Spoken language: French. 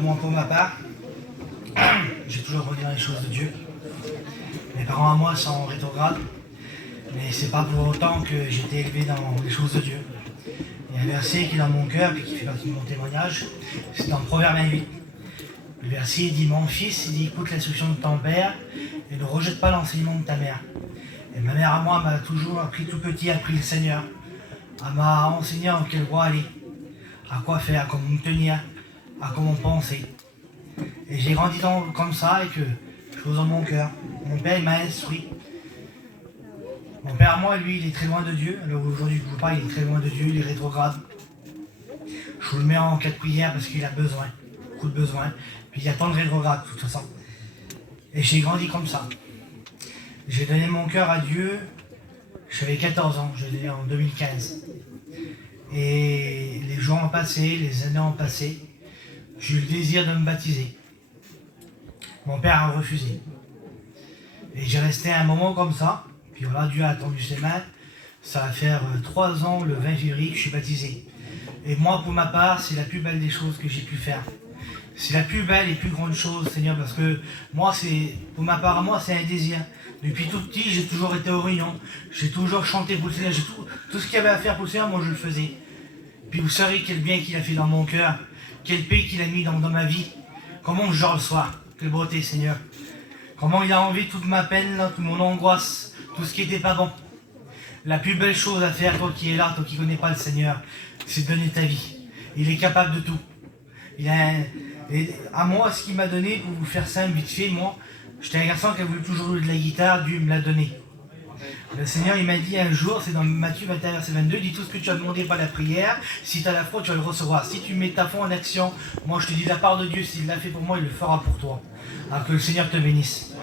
Moi, pour ma part, j'ai toujours cru dans les choses de Dieu. Mes parents à moi sont rétrogrades, mais c'est pas pour autant que j'ai été élevé dans les choses de Dieu. Il y a un verset qui est dans mon cœur et qui fait partie de mon témoignage, c'est dans Proverbe 28. Le verset dit: mon fils, il dit, écoute l'instruction de ton père et ne rejette pas l'enseignement de ta mère. Et ma mère à moi m'a toujours appris tout petit, appris le Seigneur. Elle m'a enseigné en quelle voie aller, à quoi faire, comment me tenir, à comment penser. Et j'ai grandi comme ça et que chose dans mon cœur. Mon père il m'a instruit. Mon père à moi, lui, il est très loin de Dieu. Alors aujourd'hui, je ne vous parle, il est très loin de Dieu, il est rétrograde. Je vous le mets en cas de prière parce qu'il a besoin, beaucoup de besoin. Puis il y a tant de rétrogrades, de toute façon. Et j'ai grandi comme ça. J'ai donné mon cœur à Dieu, j'avais 14 ans, je l'ai donné en 2015. Et les jours ont passé, les années ont passé. J'ai eu le désir de me baptiser. Mon père a refusé. Et j'ai resté un moment comme ça. Puis voilà, Dieu a attendu ses mains. Ça va faire 3 ans, le 20 février, que je suis baptisé. Et moi, pour ma part, c'est la plus belle des choses que j'ai pu faire. C'est la plus belle et plus grande chose, Seigneur, parce que moi, pour ma part, moi, c'est un désir. Depuis tout petit, j'ai toujours été aux réunions. J'ai toujours chanté pour le Seigneur. Tout ce qu'il y avait à faire pour le Seigneur, moi, je le faisais. Puis vous savez quel bien qu'il a fait dans mon cœur, quelle paix qu'il a mis dans ma vie. Comment je reçois. Quelle beauté, Seigneur. Comment il a enlevé toute ma peine, là, toute mon angoisse, tout ce qui n'était pas bon. La plus belle chose à faire, toi qui es là, toi qui ne connais pas le Seigneur, c'est de donner ta vie. Il est capable de tout. Et à moi, ce qu'il m'a donné, pour vous faire simple, vite fait, moi, j'étais un garçon qui a voulu toujours jouer de la guitare, Dieu me l'a donné. Le Seigneur, il m'a dit un jour, c'est dans Matthieu 21, verset 22, il dit tout ce que tu as demandé par la prière, si tu as la foi, tu vas le recevoir. Si tu mets ta foi en action, moi je te dis de la part de Dieu, s'il l'a fait pour moi, il le fera pour toi. Alors que le Seigneur te bénisse.